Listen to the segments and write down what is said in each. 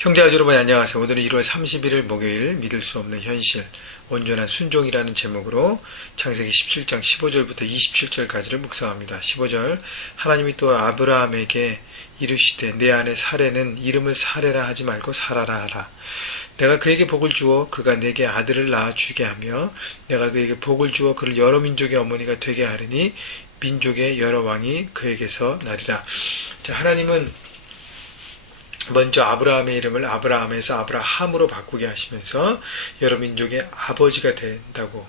형제와 여러분 안녕하세요. 오늘은 1월 31일 목요일 믿을 수 없는 현실 온전한 순종이라는 제목으로 창세기 17장 15절부터 27절까지를 묵상합니다. 15절 하나님이 또 아브라함에게 이르시되 내 아내 사레는 이름을 사레라 하지 말고 사라라 하라. 내가 그에게 복을 주어 그가 내게 아들을 낳아 주게 하며 내가 그에게 복을 주어 그를 여러 민족의 어머니가 되게 하리니 민족의 여러 왕이 그에게서 나리라. 자, 하나님은 먼저 아브라함의 이름을 아브라함에서 아브라함으로 바꾸게 하시면서 여러 민족의 아버지가 된다고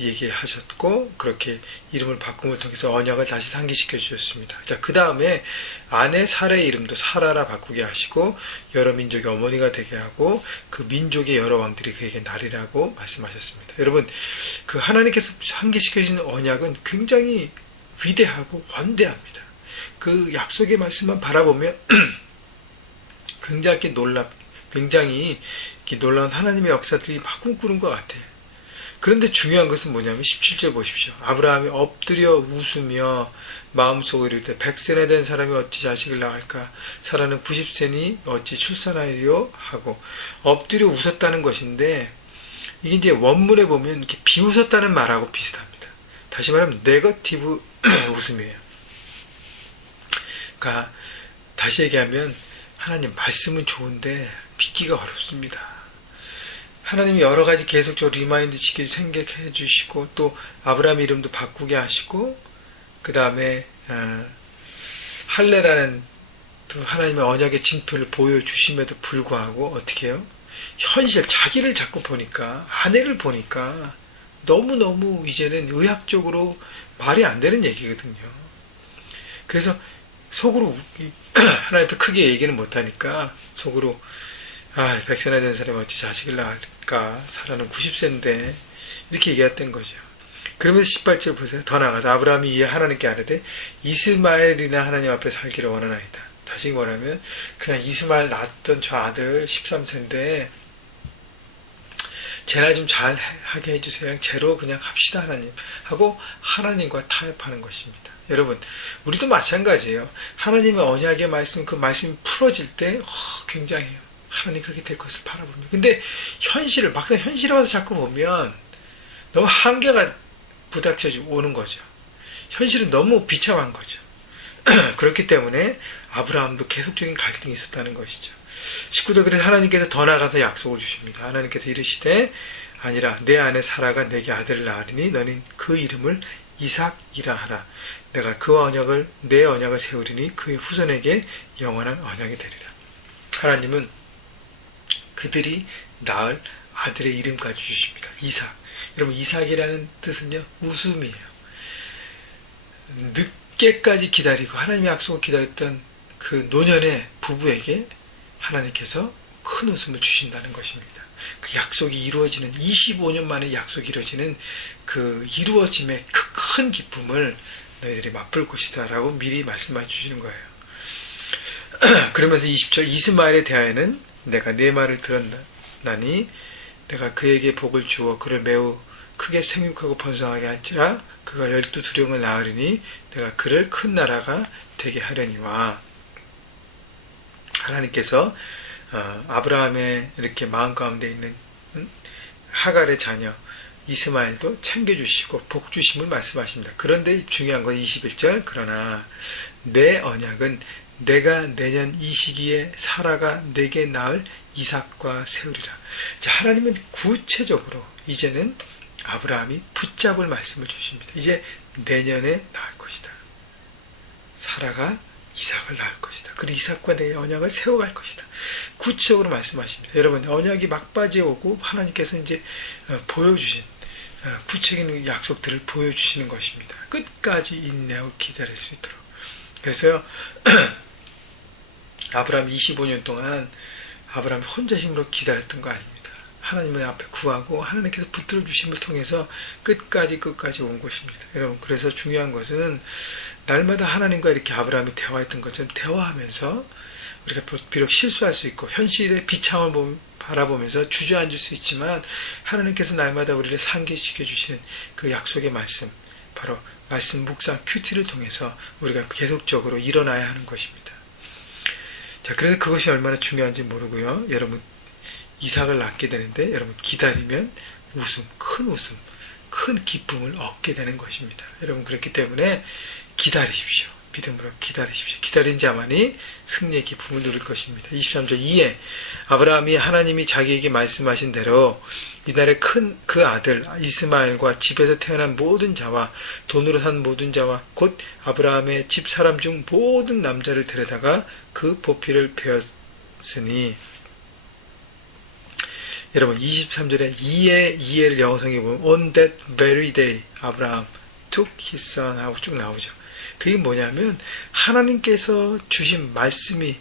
얘기하셨고, 그렇게 이름을 바꿈을 통해서 언약을 다시 상기시켜 주셨습니다. 자, 그 다음에 아내 사라의 이름도 사라라 바꾸게 하시고 여러 민족의 어머니가 되게 하고 그 민족의 여러 왕들이 그에게 나리라고 말씀하셨습니다. 여러분, 그 하나님께서 상기시켜 주신 언약은 굉장히 위대하고 원대합니다. 그 약속의 말씀만 바라보면 굉장히 놀라운 하나님의 역사들이 막 꿈꾸는 것 같아요. 그런데 중요한 것은 뭐냐면 17절 보십시오. 아브라함이 엎드려 웃으며 마음속으로 이르되 100세나 된 사람이 어찌 자식을 낳을까? 사라는 90세니 어찌 출산하리요? 하고 엎드려 웃었다는 것인데, 이게 이제 원문에 보면 이렇게 비웃었다는 말하고 비슷합니다. 다시 말하면 네거티브 웃음이에요. 그러니까 다시 얘기하면 하나님 말씀은 좋은데 믿기가 어렵습니다. 하나님이 여러 가지 계속적으로 리마인드 시켜 생각해 주시고 또 아브라함 이름도 바꾸게 하시고 그 다음에 할례라는 또 하나님의 언약의 징표를 보여주심에도 불구하고 어떻게 해요? 현실 자기를 자꾸 보니까, 아내를 보니까 너무너무 이제는 의학적으로 말이 안 되는 얘기거든요. 그래서 속으로 하나님 앞에 크게 얘기는 못하니까 속으로 100세나 된 사람이 어찌 자식을 낳을까? 사라는 90세인데 이렇게 얘기했던 거죠. 그러면서 18절 보세요. 더 나아가서 아브라함이 이에 하나님께 아뢰되 이스마엘이나 하나님 앞에 살기를 원하나이다. 다시 말하면 그냥 이스마엘 낳았던 저 아들 13세인데 쟤나 좀 잘하게 해주세요. 쟤로 그냥 합시다 하나님 하고 하나님과 타협하는 것입니다. 여러분, 우리도 마찬가지예요. 하나님의 언약의 말씀, 그 말씀이 풀어질 때 굉장해요. 하나님 그렇게 될 것을 바라봅니다. 근데 막상 현실에 와서 자꾸 보면 너무 한계가 부닥쳐 오는 거죠. 현실은 너무 비참한 거죠. 그렇기 때문에 아브라함도 계속적인 갈등이 있었다는 것이죠. 19절 그래서 하나님께서 더 나아가서 약속을 주십니다. 하나님께서 이르시되 아니라 내 아내 사라가 내게 아들을 낳으리니 너는 그 이름을 이삭이라 하라. 내가 그와 내 언약을 세우리니 그의 후손에게 영원한 언약이 되리라. 하나님은 그들이 낳을 아들의 이름까지 주십니다. 이삭. 여러분, 이삭이라는 뜻은요, 웃음이에요. 늦게까지 기다리고 하나님의 약속을 기다렸던 그 노년의 부부에게 하나님께서 큰 웃음을 주신다는 것입니다. 그 약속이 이루어지는 25년 만에 약속이 이루어지는 그 이루어짐의 그 큰 기쁨을 너희들이 맛볼 것이다 라고 미리 말씀해 주시는 거예요. 그러면서 20절 이스마엘에 대하여는 내가 내 말을 들었나니 내가 그에게 복을 주어 그를 매우 크게 생육하고 번성하게 할지라 그가 12두령을 낳으리니 내가 그를 큰 나라가 되게 하려니와. 하나님께서 아브라함의 이렇게 마음 가운데 있는 하갈의 자녀 이스마엘도 챙겨주시고 복주심을 말씀하십니다. 그런데 중요한 건 21절 그러나 내 언약은 내가 내년 이 시기에 사라가 내게 낳을 이삭과 세우리라. 자, 하나님은 구체적으로 이제는 아브라함이 붙잡을 말씀을 주십니다. 이제 내년에 낳을 것이다. 사라가 이삭을 낳을 것이다. 그리고 이삭과 내 언약을 세워갈 것이다. 구체적으로 말씀하십니다. 여러분, 언약이 막바지에 오고 하나님께서 이제 보여주신 구체적인 약속들을 보여주시는 것입니다. 끝까지 인내하고 기다릴 수 있도록. 그래서요, 아브라함 25년 동안 아브라함이 혼자 힘으로 기다렸던 거 아닙니다. 하나님의 앞에 구하고 하나님께서 붙들어 주심을 통해서 끝까지 온 것입니다. 여러분, 그래서 중요한 것은 날마다 하나님과 이렇게 아브라함이 대화했던 것처럼 대화하면서 우리가 비록 실수할 수 있고 현실의 비참함을 바라보면서 주저앉을 수 있지만 하나님께서 날마다 우리를 상기시켜 주시는 그 약속의 말씀, 바로 말씀 묵상 큐티를 통해서 우리가 계속적으로 일어나야 하는 것입니다. 자, 그래서 그것이 얼마나 중요한지 모르고요. 여러분, 이삭을 낳게 되는데, 여러분, 기다리면 웃음, 큰 기쁨을 얻게 되는 것입니다. 여러분, 그렇기 때문에 기다리십시오. 믿음으로 기다리십시오. 기다린 자만이 승리의 기쁨을 누릴 것입니다. 23절 2에 아브라함이 하나님이 자기에게 말씀하신 대로 이날에 큰 그 아들 이스마엘과 집에서 태어난 모든 자와 돈으로 산 모든 자와 곧 아브라함의 집 사람 중 모든 남자를 데려다가 그 보피를 베었으니, 여러분 23절에 이해를 영어성에 보면 on that very day 아브라함 took his son 하고 쭉 나오죠. 그게 뭐냐면 하나님께서 주신 말씀이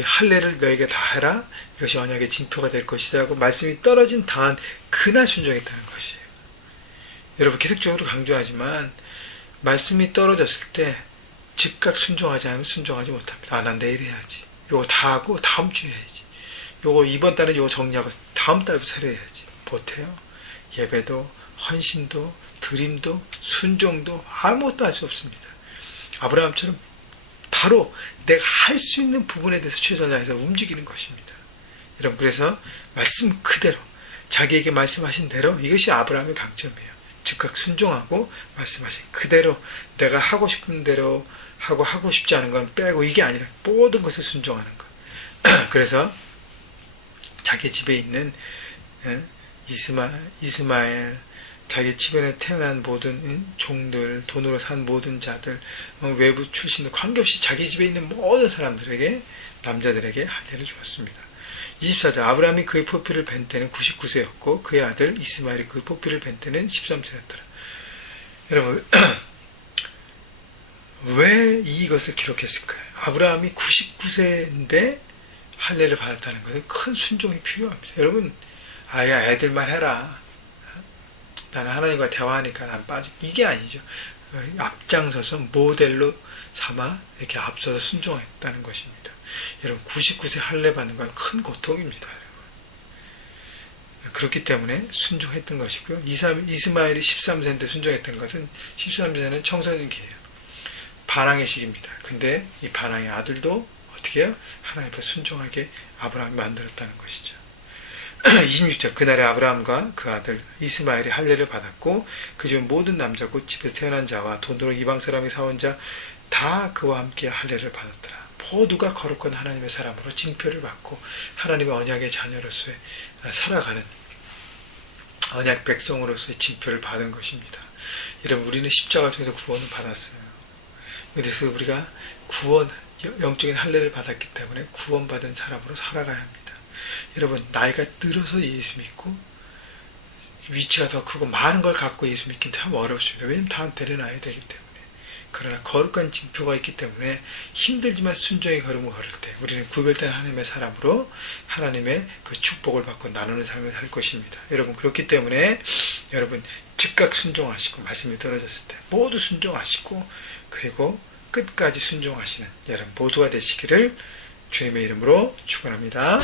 할례를 너에게 다 해라, 이것이 언약의 징표가 될 것이다 라고 말씀이 떨어진 다음 그날 순종했다는 것이에요. 여러분 계속적으로 강조하지만 말씀이 떨어졌을 때 즉각 순종하지 않으면 순종하지 못합니다. 난 내일 해야지, 요거 다 하고 다음 주에 해야지, 요거 이번 달에 요거 정리하고 다음 달부터 새로 해야지, 못해요. 예배도 헌신도 드림도 순종도 아무것도 할 수 없습니다. 아브라함처럼 바로 내가 할 수 있는 부분에 대해서 최선을 다해서 움직이는 것입니다. 여러분, 그래서 말씀 그대로 자기에게 말씀하신 대로, 이것이 아브라함의 강점이에요. 즉각 순종하고 말씀하신 그대로 내가 하고 싶은 대로 하고 싶지 않은 건 빼고, 이게 아니라 모든 것을 순종하는 것. 그래서 자기 집에 있는 이스마엘, 자기 집에 태어난 모든 종들, 돈으로 산 모든 자들, 외부 출신들 관계없이 자기 집에 있는 모든 사람들에게, 남자들에게 할례를 주었습니다. 24절 아브라함이 그의 포피를 벤 때는 99세였고 그의 아들 이스마엘이 그 포피를 벤 때는 13세였더라. 여러분, 왜 이것을 기록했을까요? 아브라함이 99세인데 할례를 받았다는 것은 큰 순종이 필요합니다. 여러분, 야 애들만 해라, 나는 하나님과 대화하니까 난 빠지, 이게 아니죠. 앞장서서 모델로 삼아 이렇게 앞서서 순종했다는 것입니다. 여러분, 99세 할례 받는 건 큰 고통입니다. 여러분. 그렇기 때문에 순종했던 것이고요. 이스마엘이 13세인데 순종했던 것은, 13세는 청소년기예요. 반항의 시기입니다. 근데 이 반항의 아들도 어떻게 해요? 하나님 앞에 순종하게 아브라함이 만들었다는 것이죠. 26절 그날에 아브라함과 그 아들 이스마엘이 할례를 받았고 그 집 모든 남자 곧 집에서 태어난 자와 돈으로 이방 사람이 사온 자 다 그와 함께 할례를 받았더라. 모두가 거룩한 하나님의 사람으로 징표를 받고 하나님의 언약의 자녀로서의 살아가는 언약 백성으로서의 징표를 받은 것입니다. 여러분, 우리는 십자가 통해서 구원을 받았어요. 그래서 우리가 영적인 할례를 받았기 때문에 구원받은 사람으로 살아가야 합니다. 여러분, 나이가 들어서 예수 믿고 위치가 더 크고 많은 걸 갖고 예수 믿긴 참 어렵습니다. 왜냐하면 다 데려놔야 되기 때문에. 그러나 거룩한 징표가 있기 때문에 힘들지만 순종의 걸음을 걸을 때 우리는 구별된 하나님의 사람으로 하나님의 그 축복을 받고 나누는 삶을 살 것입니다. 여러분, 그렇기 때문에 여러분 즉각 순종하시고, 말씀이 떨어졌을 때 모두 순종하시고, 그리고 끝까지 순종하시는 여러분 모두가 되시기를 주님의 이름으로 축원합니다.